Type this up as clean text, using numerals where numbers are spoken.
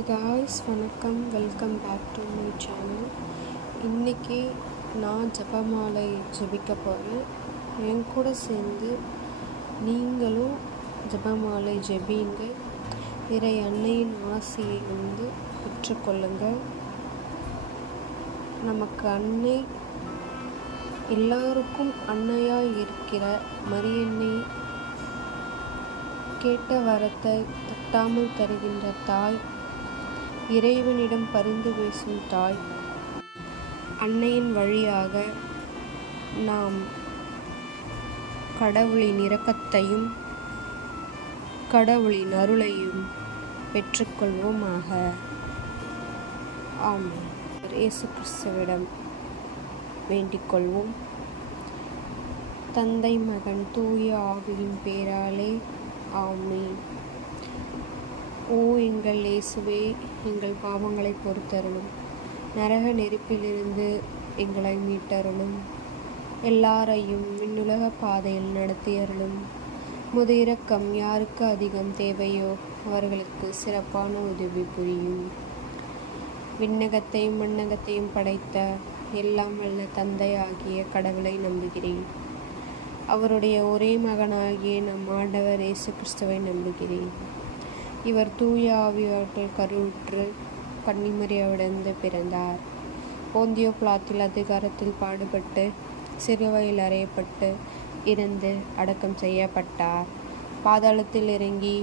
Hi guys, வணக்கம். Welcome back to my channel. இன்றைக்கி நான் ஜெபமாலை ஜெபிக்க போகிறேன். என் கூட சேர்ந்து நீங்களும் ஜெபமாலை ஜெபிங்க. இறை அன்னையின் ஆசியை பெற்றுக்கொள்ளுங்கள். நமக்கு அன்னை, எல்லாருக்கும் அன்னையாக இருக்கிற மரியன்னை, கேட்ட வரத்தை தட்டாமல் தருகின்ற தாய், இறைவனிடம் பரிந்து பேசும் தாய், அன்னையின் வழியாக நாம் கடவுளின் இரக்கத்தையும் கடவுளின் அருளையும் பெற்றுக்கொள்வோமாக. ஆமென். இயேசு கிறிஸ்துவிடம் வேண்டிக்கொள்வோம். தந்தை, மகன், தூய ஆவியின் பேராலே ஆமென். ஓ எங்கள் இயேசுவே, எங்கள் பாவங்களை பொறுத்தருளும். நரக நெருப்பிலிருந்து எங்களை மீட்டருளும். எல்லாரையும் விண்ணுலக பாதையில் நடத்தியருளும். முது இரக்கம் யாருக்கு அதிகம் தேவையோ அவர்களுக்கு சிறப்பான உதவி புரியும். விண்ணகத்தையும் மண்ணகத்தையும் படைத்த எல்லாம் வல்ல தந்தையாகிய கடவுளை நம்புகிறேன். அவருடைய ஒரே மகனாகிய நம் ஆண்டவர் இயேசு கிறிஸ்துவை நம்புகிறேன். இவர் தூய ஆவியார்கள் கருவுற்று கன்னிமரியாவிடந்து பிறந்தார். போந்தியோ பிலாத்தில் அதிகாரத்தில் பாடுபட்டு சிலுவையில் அறையப்பட்டு இறந்து அடக்கம் செய்யப்பட்டார். பாதாளத்தில் இறங்கி